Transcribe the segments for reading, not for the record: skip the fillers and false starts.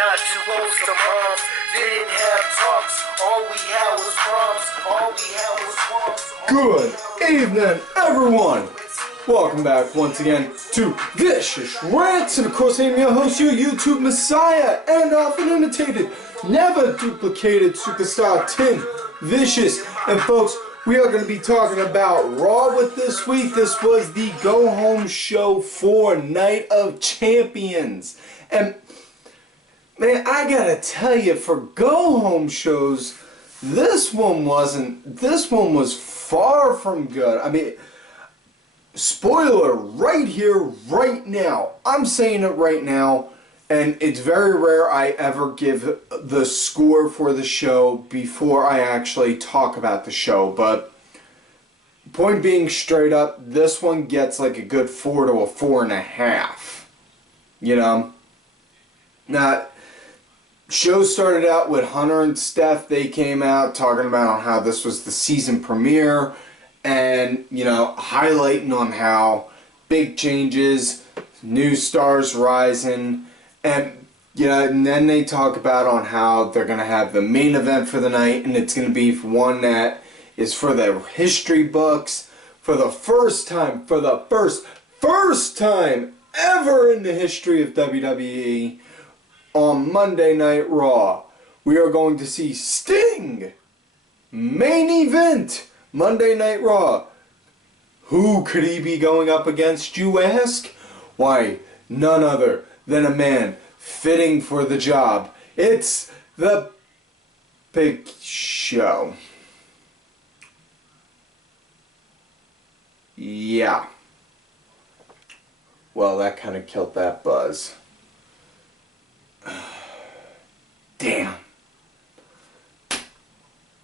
not too close to moms. Didn't have talks, all we had was prompts. All we had was prompts. Good evening, everyone. Welcome back once again to Vicious Rants, and of course I am your host, your YouTube messiah, and often imitated, never duplicated superstar Tim Vicious. And folks, we are going to be talking about Raw with this week. This was the go-home show for Night of Champions. And man, I gotta tell you, for go-home shows, this one was far from good. I mean, spoiler right here, right now. I'm saying it right now, and it's very rare I ever give the score for the show before I actually talk about the show, but point being straight up, this one gets like a good 4 to a 4.5. You know? Now, show started out with Hunter and Steph. They came out talking about how this was the season premiere and, you know, highlighting on how big changes, new stars rising, and, you know, and then they talk about on how they're going to have the main event for the night, and it's going to be one that is for the history books for the first time, first time ever in the history of WWE. On Monday Night Raw, we are going to see Sting, main event, Monday Night Raw. Who could he be going up against, you ask? Why, none other than a man fitting for the job. It's the Big Show. Yeah. Well, that kind of killed that buzz. Damn.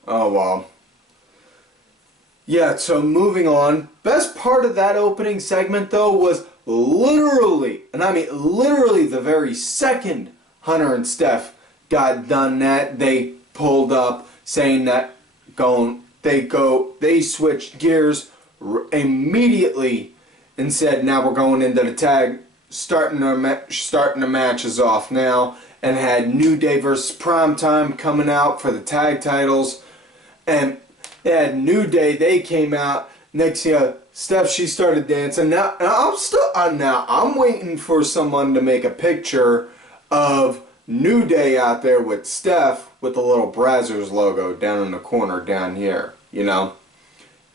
Oh well. Yeah, so moving on. Best part of that opening segment though was literally, and I mean literally, the very second Hunter and Steph got done that, they pulled up saying that they switched gears immediately and said, now we're going into the tag, starting the matches off now, and had New Day versus Primetime coming out for the tag titles. And they had New Day, they came out. Next year, Steph, she started dancing. Now I'm waiting for someone to make a picture of New Day out there with Steph with the little Brazzers logo down in the corner down here, you know.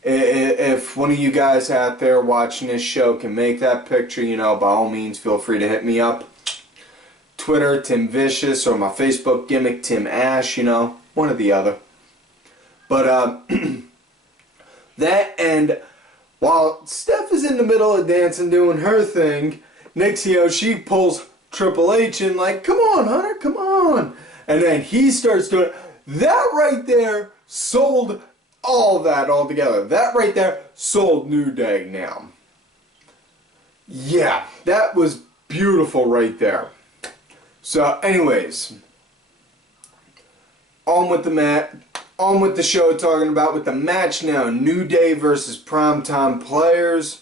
If one of you guys out there watching this show can make that picture, you know, by all means, feel free to hit me up. Twitter, Tim Vicious, or my Facebook gimmick, Tim Ash, you know, one or the other. But, that, and while Steph is in the middle of dancing, doing her thing, next you know, she pulls Triple H in like, come on, Hunter, come on. And then he starts doing it. That right there sold all that all together. That right there sold New Day now. Yeah, that was beautiful right there. So anyways, on with the show, talking about with the match now, New Day versus Primetime Players.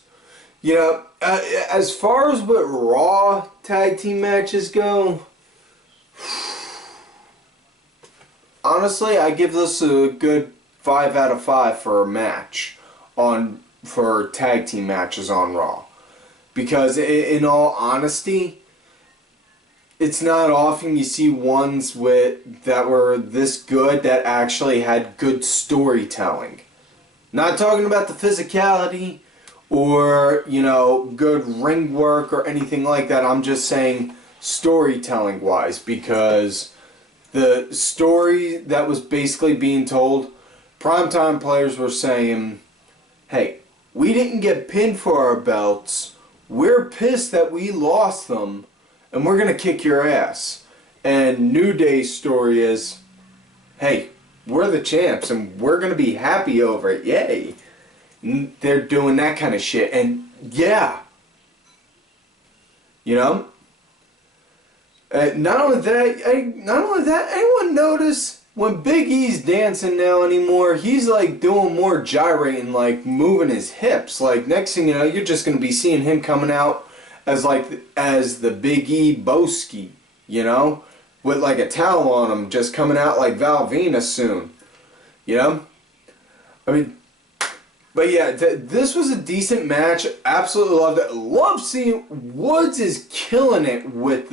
You know, as far as what Raw tag team matches go, honestly, I give this a good 5 out of 5 for a match for tag team matches on Raw. Because in all honesty, it's not often you see ones that were this good that actually had good storytelling. Not talking about the physicality or, you know, good ring work or anything like that. I'm just saying storytelling wise, because the story that was basically being told, Primetime Players were saying, hey, we didn't get pinned for our belts. We're pissed that we lost them, and we're going to kick your ass. And New Day's story is, hey, we're the champs, and we're going to be happy over it. Yay. And they're doing that kind of shit. And, yeah. You know? Not only that, anyone notice when Big E's dancing now anymore, he's like doing more gyrating, like moving his hips. Like next thing you know, you're just going to be seeing him coming out as the Big E Boski, you know? with like a towel on him, just coming out like Val Venus soon. You know? I mean, but yeah, this was a decent match. Absolutely loved it. Love seeing Woods is killing it with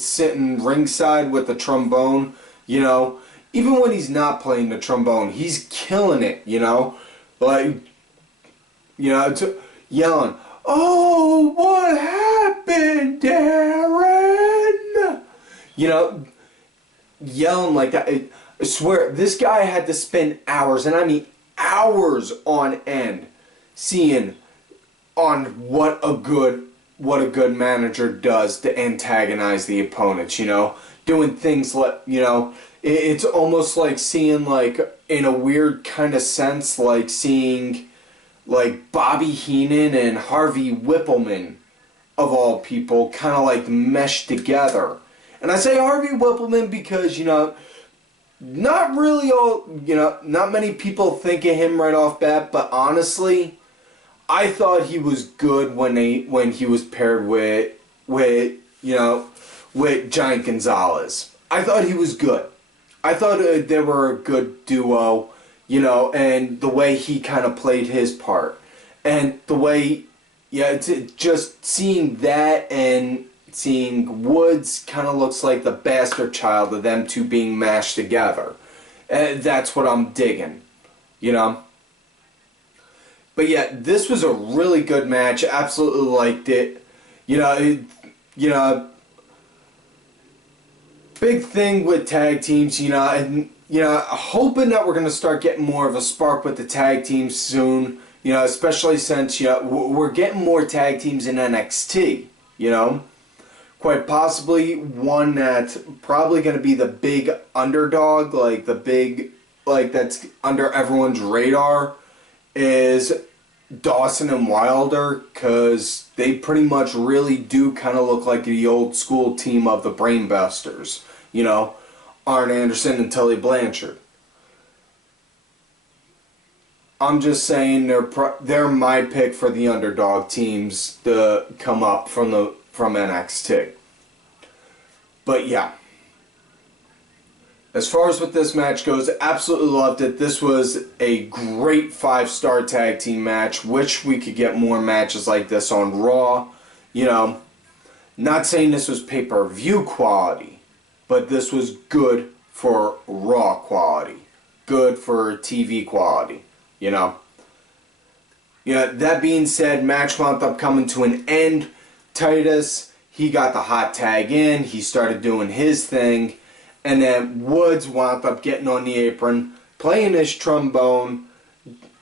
sitting ringside with the trombone. You know, even when he's not playing the trombone, he's killing it. You know, like, you know, yelling, "Oh, what happened, Darren?" You know, yelling like that. I swear, this guy had to spend hours, and I mean hours on end, seeing on what a good manager does to antagonize the opponents. You know, doing things like, you know, it's almost like seeing, like, in a weird kind of sense, like seeing like Bobby Heenan and Harvey Whippleman, of all people, kind of like meshed together. And I say Harvey Whippleman because, you know, not really all, you know, not many people think of him right off bat, but honestly, I thought he was good when he was paired with you know, with Giant Gonzalez. I thought he was good. I thought they were a good duo, you know, and the way he kind of played his part, and the way, yeah, it's just seeing that and seeing Woods kind of looks like the bastard child of them two being mashed together. That's what I'm digging, you know. But yeah, this was a really good match. Absolutely liked it. You know, big thing with tag teams, you know, and you know, hoping that we're gonna start getting more of a spark with the tag teams soon. You know, especially since, you know, we're getting more tag teams in NXT. You know. Quite possibly one that's probably going to be the big underdog, like the big, like that's under everyone's radar, is Dawson and Wilder, because they pretty much really do kind of look like the old school team of the Brainbusters. You know, Arn Anderson and Tully Blanchard. I'm just saying they're my pick for the underdog teams to come up from NXT. But yeah, as far as what this match goes, absolutely loved it. This was a great 5-star tag team match. Wish we could get more matches like this on Raw. You know, not saying this was pay-per-view quality, but this was good for Raw quality, good for TV quality. You know. Yeah. That being said, match wound up coming to an end. Titus, he got the hot tag in, he started doing his thing, and then Woods wound up getting on the apron, playing his trombone.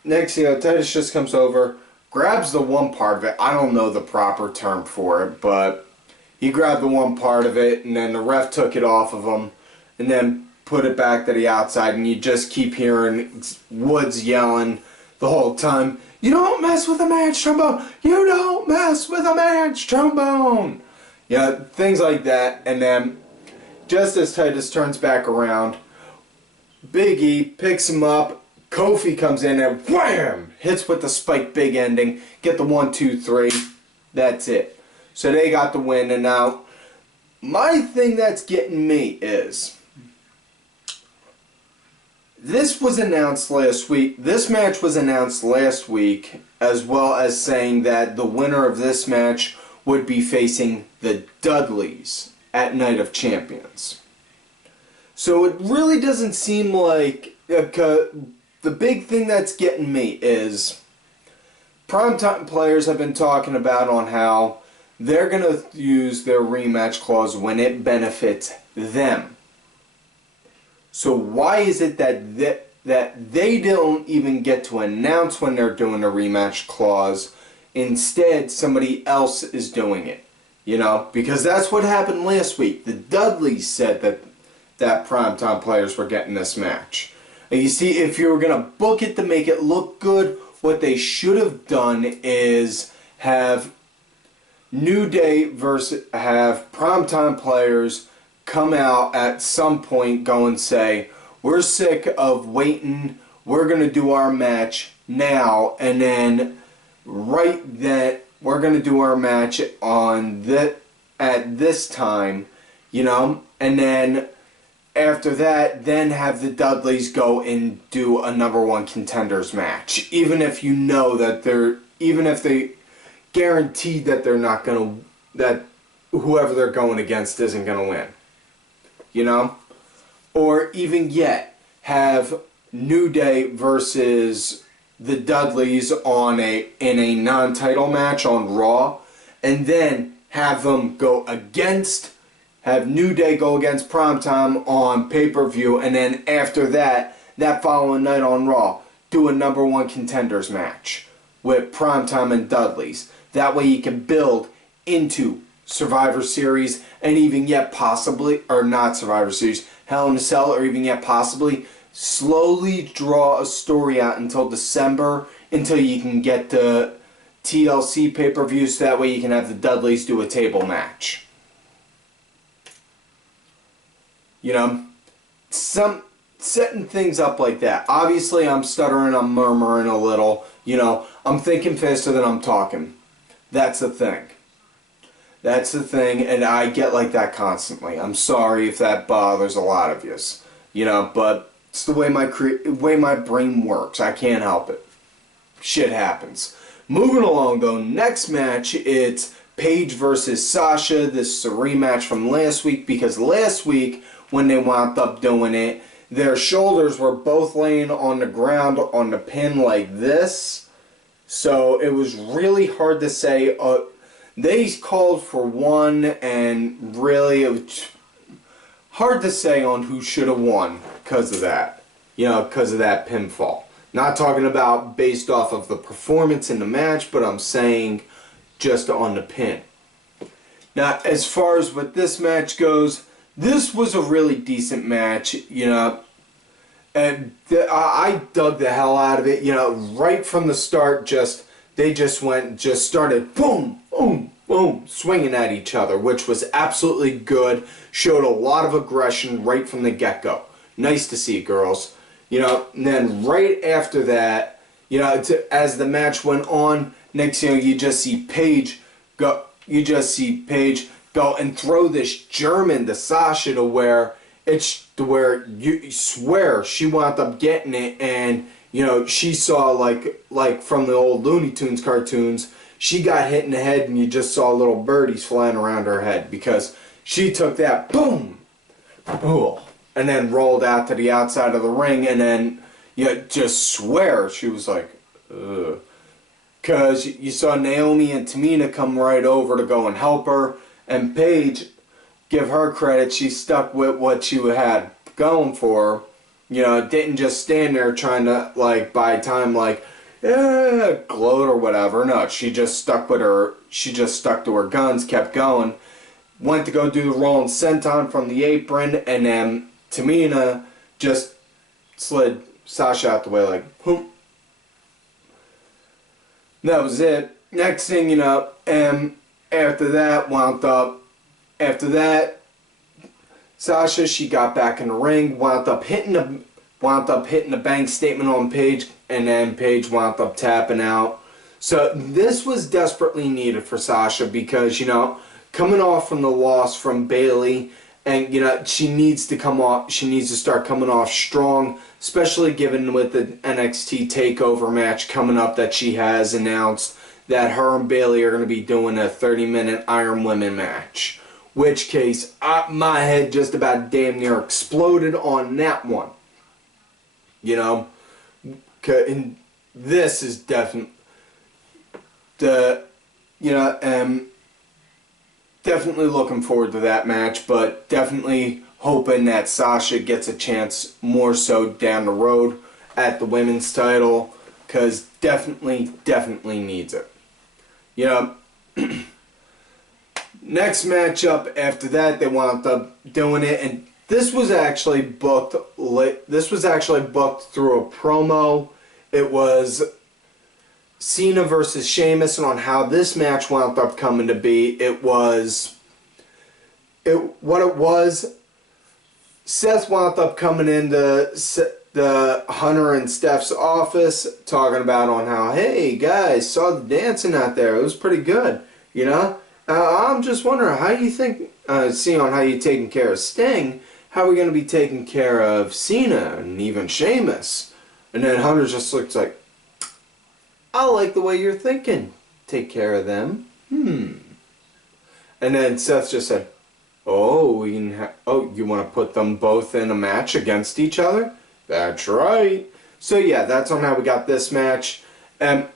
Next thing you know, Titus just comes over, grabs the one part of it. I don't know the proper term for it, but he grabbed the one part of it, and then the ref took it off of him, and then put it back to the outside, and you just keep hearing Woods yelling the whole time, "You don't mess with a man's trombone! You don't mess with a man's trombone!" Yeah, things like that. And then, just as Titus turns back around, Big E picks him up, Kofi comes in and wham! Hits with the spike big ending, get the 1, 2, 3. That's it. So they got the win. And now, my thing that's getting me is, this was announced last week. This match was announced last week, as well as saying that the winner of this match would be facing the Dudleys at Night of Champions. So it really doesn't seem like, the big thing that's getting me is primetime players have been talking about on how they're going to use their rematch clause when it benefits them. So why is it that they don't even get to announce when they're doing a rematch clause? Instead, somebody else is doing it. You know, because that's what happened last week. The Dudleys said that primetime players were getting this match. And you see, if you were going to book it to make it look good, what they should have done is have New Day versus have primetime players come out at some point, go and say, "We're sick of waiting, we're going to do our match now," and then right then we're going to do our match on at this time, you know, and then after that, then have the Dudleys go and do a #1 contenders match. Even if you know that even if they guaranteed that they're not gonna, that whoever they're going against isn't gonna win. You know? Or even yet, have New Day versus the Dudleys in a non-title match on Raw, and then have them go against. Have New Day go against Primetime on pay-per-view, and then after that, that following night on Raw, do a #1 contenders match with Primetime and Dudleys. That way you can build into Survivor Series, and even yet possibly, or not Survivor Series, Hell in a Cell, or even yet possibly, slowly draw a story out until December, until you can get the TLC pay-per-view, so that way you can have the Dudleys do a table match. You know, setting things up like that. Obviously, I'm stuttering, I'm murmuring a little. You know, I'm thinking faster than I'm talking. That's the thing. That's the thing, and I get like that constantly. I'm sorry if that bothers a lot of yous. You know, but it's the way my brain works. I can't help it. Shit happens. Moving along, though, next match, it's Paige versus Sasha. This is a rematch from last week, because last week, when they wound up doing it, their shoulders were both laying on the ground on the pin like this. So it was really hard to say. They called for one, and really it was hard to say on who should have won because of that. You know, because of that pinfall. Not talking about based off of the performance in the match, but I'm saying just on the pin. Now, as far as what this match goes, this was a really decent match, you know, and I dug the hell out of it, you know, right from the start. They just started boom, boom, boom, swinging at each other, which was absolutely good. Showed a lot of aggression right from the get-go. Nice to see, girls. You know, and then right after that, you know, as the match went on, next thing you know, you just see Paige go and throw this German to Sasha to where you swear she wound up getting it, and you know, she saw like from the old Looney Tunes cartoons, she got hit in the head and you just saw little birdies flying around her head, because she took that boom, boom, and then rolled out to the outside of the ring, and then you just swear she was like, ugh. Because you saw Naomi and Tamina come right over to go and help her. And Paige, give her credit, she stuck with what she had going for her. You know, didn't just stand there trying to, like, buy time, like, yeah, gloat or whatever. No, she just stuck with her, she just stuck to her guns, kept going. Went to go do the rolling senton from the apron, and then Tamina just slid Sasha out the way, like, whoop. That was it. Next thing you know, after that, Sasha, she got back in the ring, wound up hitting the bank statement on Paige, and then Paige wound up tapping out. So this was desperately needed for Sasha, because, you know, coming off from the loss from Bayley, and, you know, she needs to start coming off strong, especially given with the NXT TakeOver match coming up that she has announced, that her and Bayley are going to be doing a 30-minute Iron Women match. Which case, my head just about damn near exploded on that one. You know? And this is definitely definitely looking forward to that match, but definitely hoping that Sasha gets a chance more so down the road at the women's title, because definitely needs it. You know, next matchup after that, they wound up doing it, and this was actually booked. This was actually booked through a promo. It was Cena versus Sheamus, and on how this match wound up coming to be, Seth wound up coming into the Hunter and Steph's office, talking about on how, hey guys, saw the dancing out there, it was pretty good, you know. I'm just wondering, how do you think seeing on how you're taking care of Sting, how are we going to be taking care of Cena and even Sheamus? And then Hunter just looks like, I like the way you're thinking. Take care of them. And then Seth just said, oh, you want to put them both in a match against each other? That's right. So yeah, that's on how we got this match. And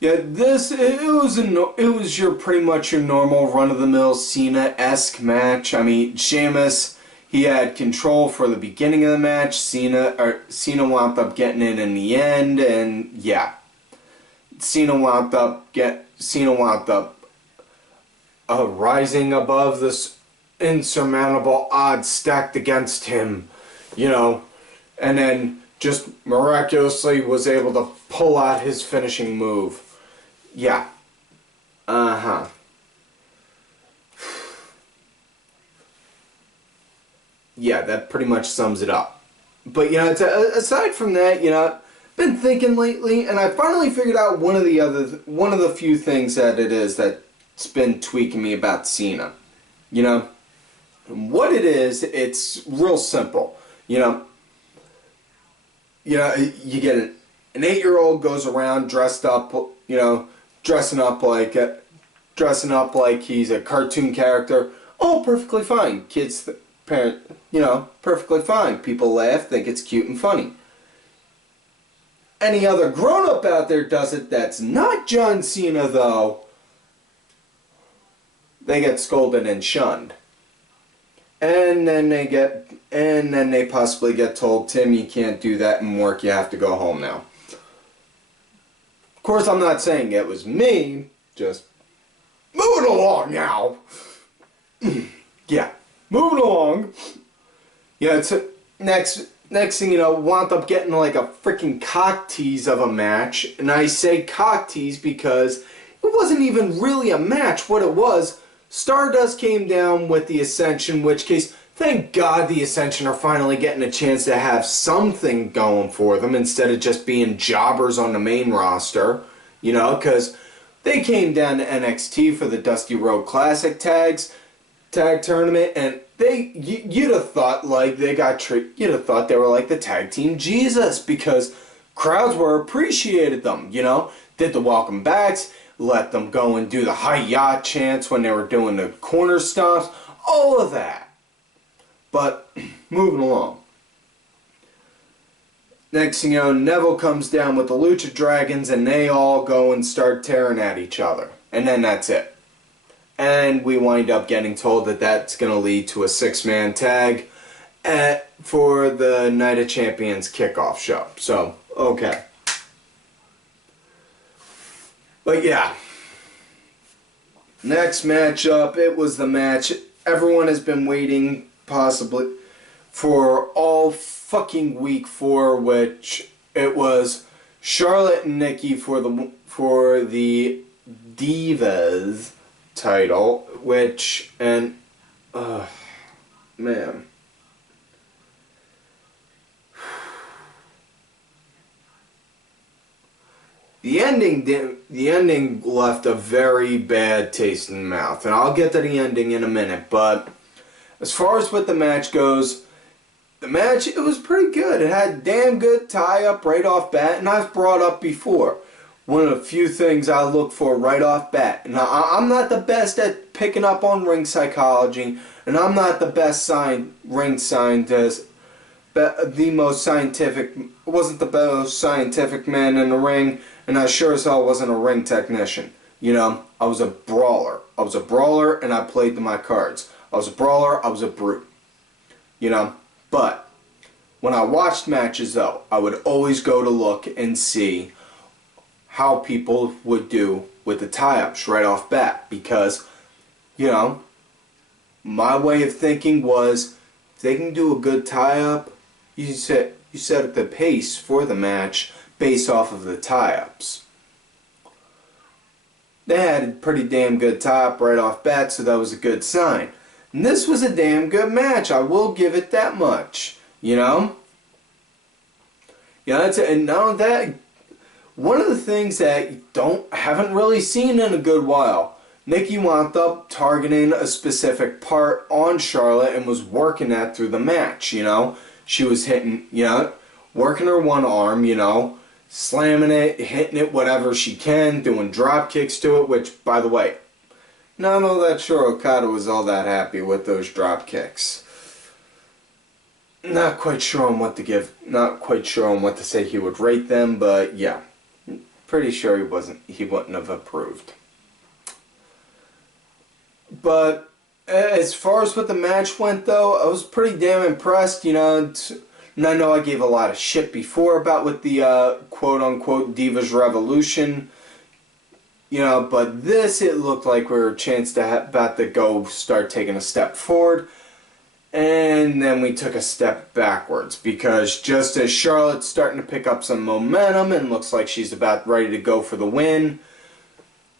yeah, it was your pretty much your normal run-of-the-mill Cena-esque match. I mean, Sheamus, he had control for the beginning of the match. Cena wound up getting in the end, and yeah, Cena wound up rising above this insurmountable odds stacked against him, you know, and then just miraculously was able to pull out his finishing move. Yeah. Yeah, that pretty much sums it up. But, you know, aside from that, you know, been thinking lately, and I finally figured out one of the few things that it is that's been tweaking me about Cena. You know, what it is, it's real simple. You know, you get an 8-year-old goes around dressing up like he's a cartoon character. Oh, perfectly fine. Kids, perfectly fine. People laugh, think it's cute and funny. Any other grown-up out there does it that's not John Cena, though, they get scolded and shunned. And then they possibly get told, Tim, you can't do that in work, you have to go home now. Of course, I'm not saying it was me, just moving along now. Yeah, moving along. Yeah, it's next thing you know, wound up getting like a freaking cock tease of a match. And I say cock tease because it wasn't even really a match. What it was, Stardust came down with the Ascension, in which case, thank God the Ascension are finally getting a chance to have something going for them instead of just being jobbers on the main roster. You know, because they came down to NXT for the Dusty Road Classic tag tournament, and you'd have thought like you'd have thought they were like the tag team Jesus, because crowds were appreciated them, you know, did the welcome backs, let them go and do the hi-ya chants when they were doing the corner stomps, all of that. But moving along. Next thing you know, Neville comes down with the Lucha Dragons and they all go and start tearing at each other. And then that's it. And we wind up getting told that that's going to lead to a 6-man tag for the Night of Champions kickoff show. So, okay. But yeah. Next matchup, it was the match everyone has been waiting possibly for all fucking week for, which it was Charlotte and Nikki for the Divas title, which, and man, the ending left a very bad taste in the mouth, and I'll get to the ending in a minute. But as far as what the match goes, the match, it was pretty good. It had a damn good tie-up right off bat, and I've brought up before, one of the few things I look for right off bat. Now, I'm not the best at picking up on ring psychology, and I'm not the best ring scientist, wasn't the most scientific man in the ring, and I sure as hell wasn't a ring technician. You know, I was a brawler. I was a brawler, and I played to my cards. I was a brawler, I was a brute. You know, but when I watched matches, though, I would always go to look and see how people would do with the tie-ups right off bat, because, you know, my way of thinking was, if they can do a good tie-up, you set the pace for the match based off of the tie-ups. They had a pretty damn good tie-up right off bat, so that was a good sign. And this was a damn good match, I will give it that much, you know? Yeah, and not only that, one of the things that you haven't really seen in a good while, Nikki wound up targeting a specific part on Charlotte and was working that through the match, you know. She was hitting, you know, working her one arm, you know, slamming it, hitting it whatever she can, doing drop kicks to it, which, by the way, not all that sure Okada was all that happy with those drop kicks. Not quite sure on what to give, not quite sure on what to say he would rate them, but yeah, pretty sure he wouldn't have approved. But as far as what the match went, though, I was pretty damn impressed, you know. And I know I gave a lot of shit before about with the quote-unquote Divas Revolution, you know, but this, it looked like we were a chance to about to go start taking a step forward, and then we took a step backwards, because just as Charlotte's starting to pick up some momentum and looks like she's about ready to go for the win,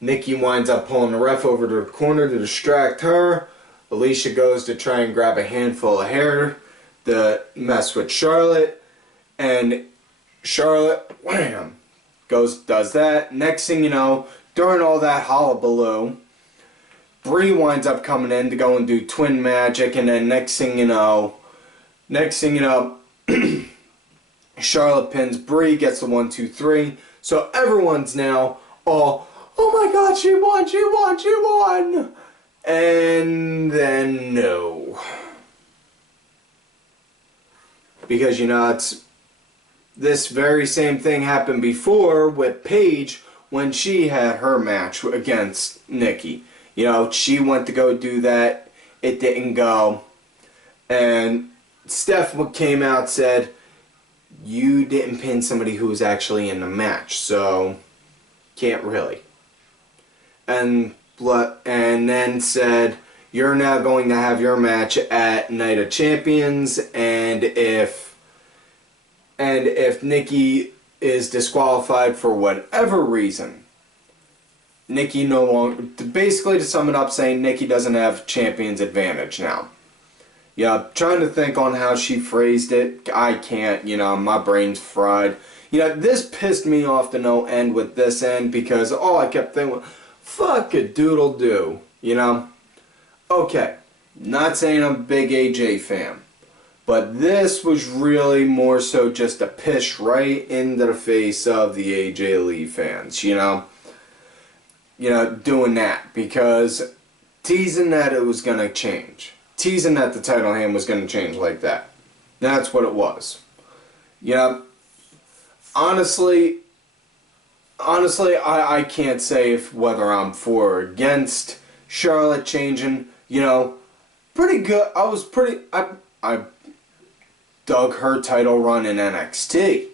Nikki winds up pulling the ref over to the corner to distract her. Alicia goes to try and grab a handful of hair to mess with Charlotte, and Charlotte, wham, does that. Next thing you know, during all that hullabaloo, Brie winds up coming in to go and do twin magic, and then next thing you know, Charlotte pins Brie, gets the 1, 2, 3. So everyone's now all, oh my god, she won! And then no. Because, you know, it's this very same thing happened before with Paige when she had her match against Nikki. You know, she went to go do that, it didn't go. And Steph came out and said, you didn't pin somebody who was actually in the match, so can't really. And then said, you're now going to have your match at Night of Champions, and if Nikki is disqualified for whatever reason, Nikki no longer, basically to sum it up, saying Nikki doesn't have champion's advantage now. Yeah, trying to think on how she phrased it, I can't, you know, my brain's fried. You know, this pissed me off to no end with this end, because all I kept thinking was, fuck a doodle do, you know? Okay, not saying I'm a big AJ fan, but this was really more so just a piss right into the face of the AJ Lee fans, you know? You know, doing that, because teasing that it was going to change. Teasing that the title hand was going to change like that. That's what it was. You know, honestly, I can't say whether I'm for or against Charlotte changing. You know, pretty good. I dug her title run in NXT.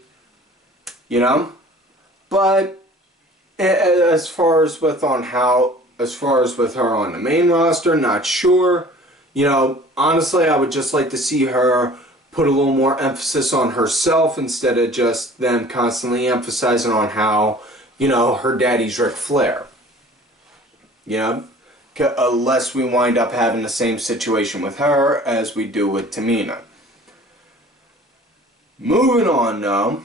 You know, but as far as with her on the main roster, not sure. You know, honestly, I would just like to see her put a little more emphasis on herself instead of just them constantly emphasizing on how, you know, her daddy's Ric Flair. You know, unless we wind up having the same situation with her as we do with Tamina. Moving on now.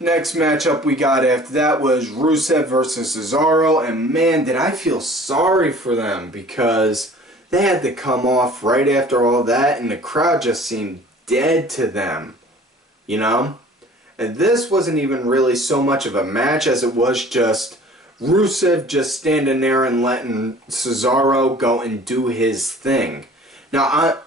Next matchup we got after that was Rusev versus Cesaro, and man, did I feel sorry for them, because they had to come off right after all that, and the crowd just seemed dead to them, you know? And this wasn't even really so much of a match as it was just Rusev just standing there and letting Cesaro go and do his thing. Now,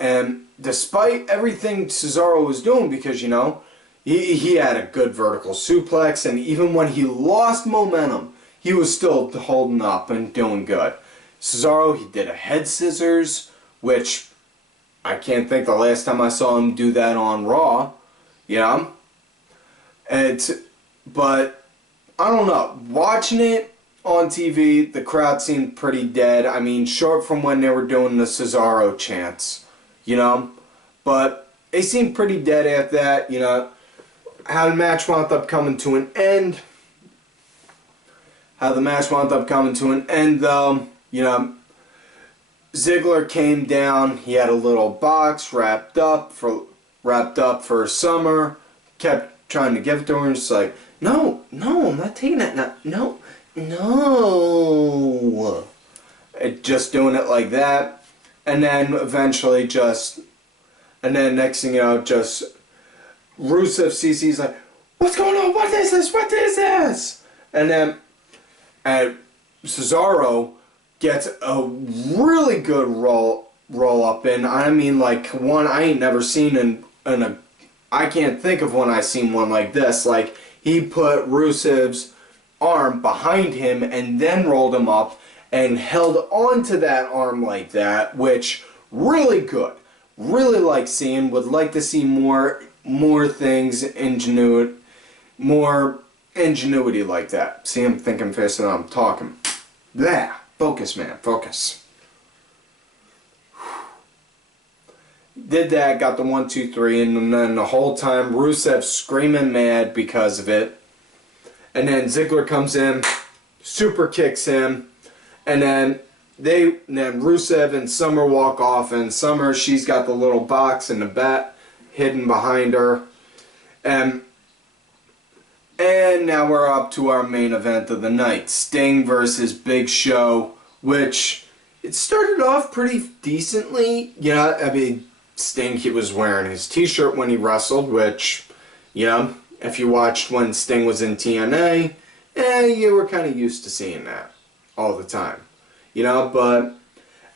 and despite everything Cesaro was doing, because, you know, he had a good vertical suplex, and even when he lost momentum, he was still holding up and doing good. Cesaro, he did a head scissors, which I can't think the last time I saw him do that on Raw, you know? But, I don't know, watching it on TV, the crowd seemed pretty dead. I mean, short from when they were doing the Cesaro chants, you know? But they seemed pretty dead after that, you know? How the match wound up coming to an end. Though, you know, Ziggler came down, he had a little box wrapped up for Summer, kept trying to give it to her, and it's like, no, I'm not taking that, no, no. Just doing it like that. And then eventually and then next thing you know, just Rusev sees, he's like, what's going on? What is this? What is this? And then Cesaro gets a really good roll up in. I mean, like one I ain't never seen in a. I can't think of when I seen one like this. Like he put Rusev's arm behind him and then rolled him up and held onto that arm like that, which really good. Really like seeing. Would like to see more things, more ingenuity like that. See, I'm thinking faster than I'm talking. There. Focus, man. Focus. Did that, got the 1, 2, 3, and then the whole time Rusev screaming mad because of it. And then Ziggler comes in, super kicks him, and then Rusev and Summer walk off, and Summer, she's got the little box and the bat hidden behind her. And now we're up to our main event of the night, Sting versus Big Show, which it started off pretty decently. Yeah, I mean, Sting, he was wearing his t-shirt when he wrestled, which, you know, if you watched when Sting was in TNA, you were kind of used to seeing that all the time. You know, but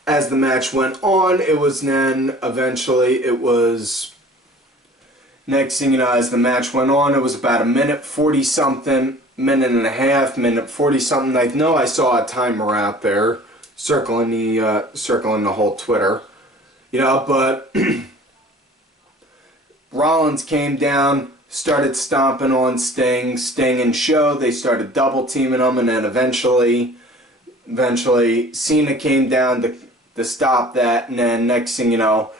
as the match went on, it was then eventually, it was, next thing you know, as the match went on, it was about a minute 40-something, minute and a half, minute 40-something. I know I saw a timer out there circling the whole Twitter. You know, but Rollins came down, started stomping on Sting and Show. They started double teaming them, and then eventually Cena came down to stop that. And then next thing you know,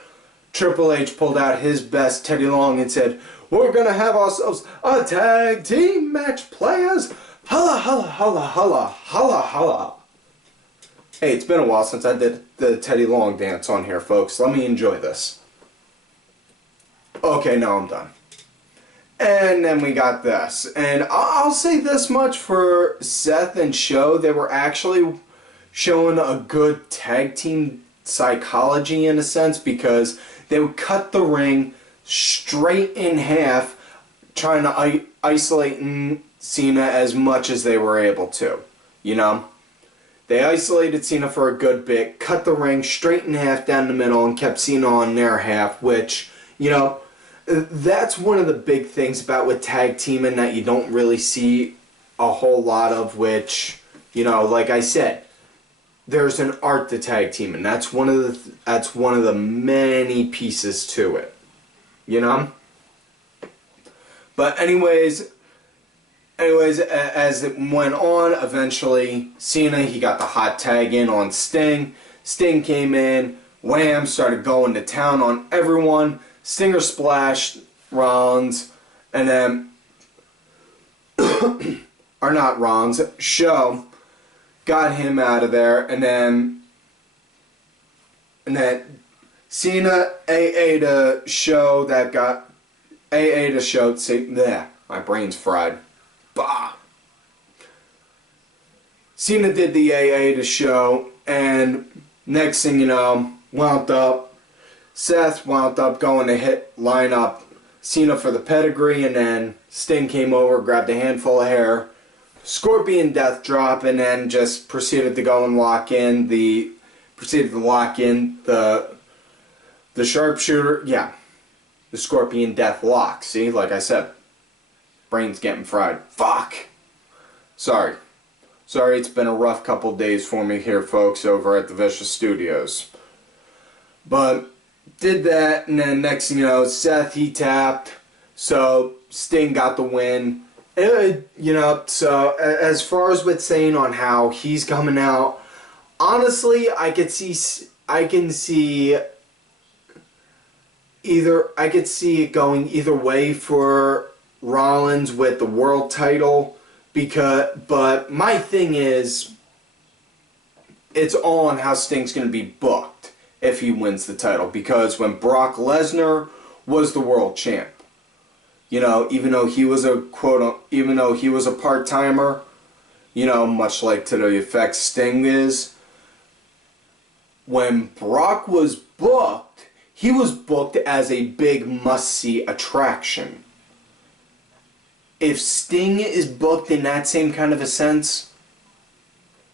Triple H pulled out his best Teddy Long and said, "We're gonna have ourselves a tag team match, players. Holla, holla, holla, holla, holla, holla." Hey, it's been a while since I did the Teddy Long dance on here, folks. Let me enjoy this. Okay, now I'm done. And then we got this. And I'll say this much for Seth and Show. They were actually showing a good tag team psychology in a sense, because they would cut the ring straight in half, trying to isolate Cena as much as they were able to. You know? They isolated Cena for a good bit, cut the ring straight in half down the middle, and kept Cena on their half, which, you know, that's one of the big things about with tag teaming that you don't really see a whole lot of, which, you know, like I said, there's an art to tag teaming. That's one of the many pieces to it, you know? But anyways, as it went on, eventually Cena, he got the hot tag in on Sting. Sting came in, wham, started going to town on everyone. Stinger splashed Rollins, and then, or not Rollins, Show, got him out of there, and then Cena AA to Show, that got AA to Show, see, there, my brain's fried. Bah. Cena did the AA to Show, and next thing you know, Seth wound up going to line up Cena for the pedigree, and then Sting came over, grabbed a handful of hair, Scorpion Death Drop, and then just proceeded to go and lock in the sharpshooter, yeah, the Scorpion Death Lock. See, like I said, brain's getting fried. Fuck! Sorry, it's been a rough couple days for me here, folks, over at the Vicious Studios. But did that, and then next thing you know, Seth, he tapped, so Sting got the win. You know, so as far as with saying on how he's coming out, honestly, I could see it going either way for Rollins with the world title, but my thing is, it's all on how Sting's going to be booked if he wins the title, because when Brock Lesnar was the world champ, you know, even though he was a part-timer, You know, much like to the effect Sting is. When Brock was booked, he was booked as a big must-see attraction. If Sting is booked in that same kind of a sense,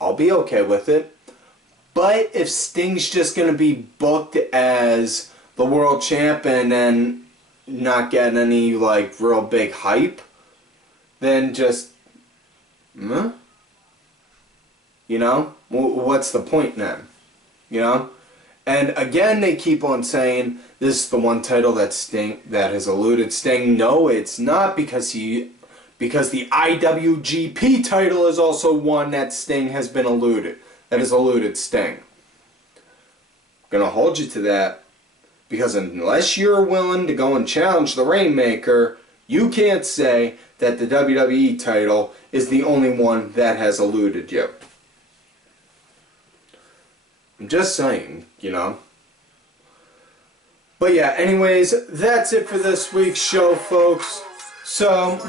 I'll be okay with it. But if Sting's just going to be booked as the world champ and then not get any, like, real big hype, then just, you know, what's the point then? You know? And again, they keep on saying this is the one title that has eluded Sting. No, it's not, because the IWGP title is also one that Sting has been eluded. That has eluded Sting. I'm gonna hold you to that, because unless you're willing to go and challenge the Rainmaker, you can't say that the WWE title is the only one that has eluded you. I'm just saying, you know. But yeah, anyways, that's it for this week's show, folks. So,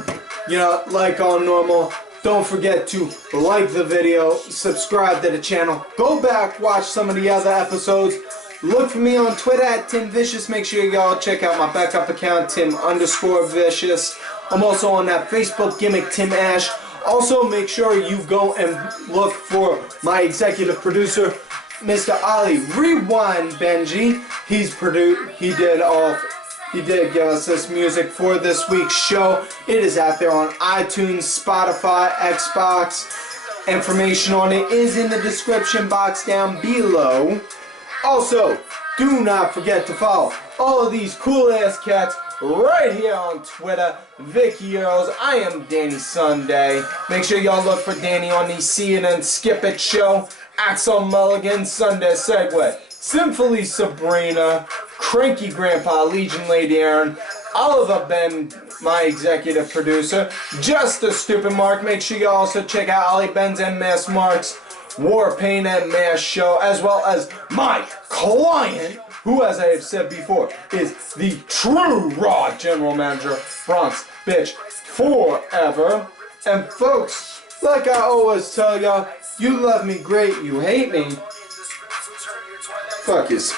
you know, like all normal, don't forget to like the video, subscribe to the channel, go back, watch some of the other episodes. Look for me on Twitter at Tim Vicious. Make sure y'all check out my backup account, Tim_Vicious. I'm also on that Facebook gimmick, Tim Ash. Also, make sure you go and look for my executive producer, Mr. Ali Rewind Benji. He did give us this music for this week's show. It is out there on iTunes, Spotify, Xbox. Information on it is in the description box down below. Also, do not forget to follow all of these cool ass cats right here on Twitter. Vicky Earls, I am Danny Sunday. Make sure y'all look for Danny on the See It and Skip It show. Axel Mulligan, Sunday Segway, Sinfully Sabrina, Cranky Grandpa, Legion Lady Aaron, Oliver Ben, my executive producer, Just a Stupid Mark. Make sure you also check out Ollie Ben's and Mass Mark's War, Pain, and Mass show, as well as my client, who, as I have said before, is the true Raw General Manager, Rants, bitch, forever. And folks, like I always tell y'all, you love me great, you hate me. Fuck yous.